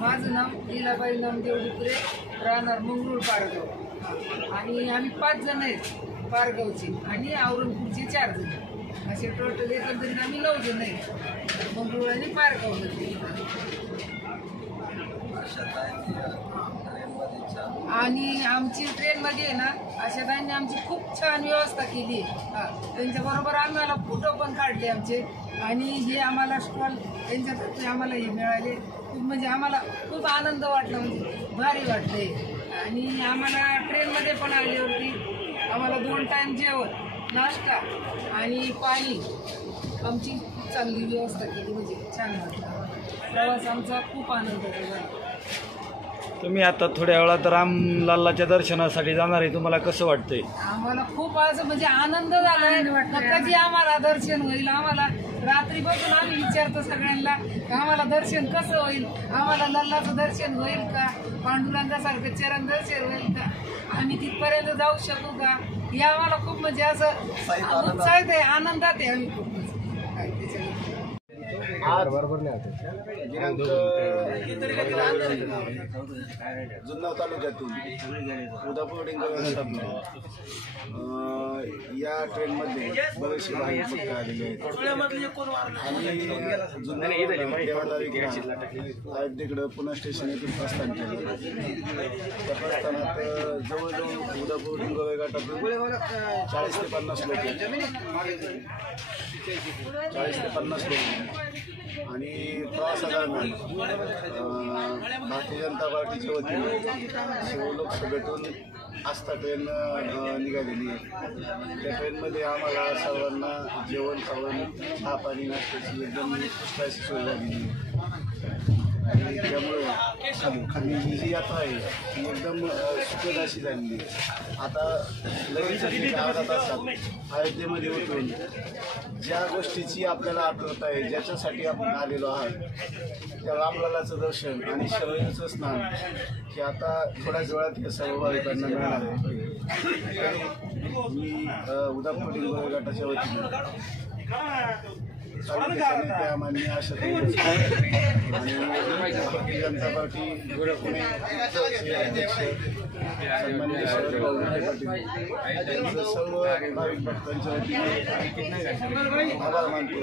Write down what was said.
माझं नाव लीलाबाई नामदेव डुकरे, राहणार मंगरूळ पारगाव. आणि आम्ही 5 जण आहेत पारगावचे आणि औरंगपूरचे 4 जण, असे टोटल एकंदरीत आम्ही 9 जण आहेत मंगरूळ आणि पारगावमध्ये. आणि आमची ट्रेनमध्ये आहे ना, आशाताईंनी आमची खूप छान व्यवस्था केली आहे. त्यांच्याबरोबर आम्हाला फोटो पण काढले आमचे. आणि हे आम्हाला स्टॉल त्यांच्यातर्फे आम्हाला हे मिळाले. खूप म्हणजे आम्हाला खूप आनंद वाटला, म्हणजे भारी वाटले. आणि आम्हाला ट्रेनमध्ये पण आल्यावरती आम्हाला 2 टाईम जेवण, नाश्ता आणि पाणी आमची खूप चांगली व्यवस्था केली, म्हणजे छान वाटलं. प्रवास आमचा खूप आनंदाचा झाला. तुम्ही आता थोड्या वेळात रामलल्लाच्या दर्शनासाठी जाणार आहे, तुम्हाला कसं वाटतंय? आम्हाला खूप असं म्हणजे आनंद झालाय. कधी आम्हाला दर्शन होईल, आम्हाला रात्री बसून आम्ही विचारतो सगळ्यांना आम्हाला दर्शन कसं होईल, आम्हाला लल्लाचं दर्शन होईल का, पांडुरंगासारखं चरण दर्शन होईल का, आम्ही तिथपर्यंत जाऊ शकू का, हे आम्हाला खूप म्हणजे असं उत्साहित आहे, आनंदात आहे आम्ही खूप. जुन्नर तालुक्यातून उदापूर या ट्रेनमध्ये बरेचसे भाविक भक्त आलेले आहेत. अयोध्येकडं पुणे स्टेशन येथून प्रस्थान केलं. त्या प्रस्थानात जवळजवळ उदापूर डिंगोरे घाटातून 40 ते 50 लोक, 40 ते 50 लोक. आणि प्रवासादरम्यान भारतीय जनता पार्टीच्या वतीने शिव लोकसभेतून आस्था ट्रेन निघालेली आहे. त्या ट्रेनमध्ये आम्हाला सर्वांना जेवण खावण, चहा पाणी, नाश्त्याची एकदम उत्कृष्ट अशी सोय झालेली आहे. आणि त्यामुळे ही जी यात्रा आहे ती एकदम सुखद अशी झालेली आहे. आता लगेच अर्धा तासात अयोध्येमध्ये उतरून ज्या गोष्टीची आपल्याला आठवत आहे, ज्याच्यासाठी आपण आलेलो आहात, त्या रामलल्लाचं दर्शन आणि शरयूचं स्नान हे आता थोड्याच वेळात हे सर्व भाविकांना मिळणार आहे. मी उदापूर डिंगोरे घाटाच्या वतीने तालुक्याच्या नेत्या माननीय आशाताई आणि भारतीय जनता पार्टी पुणे अध्यक्ष सन्माननीय शरद पाटील यांचं सर्व भाविक भक्तांच्या वतीने आभार मानतो.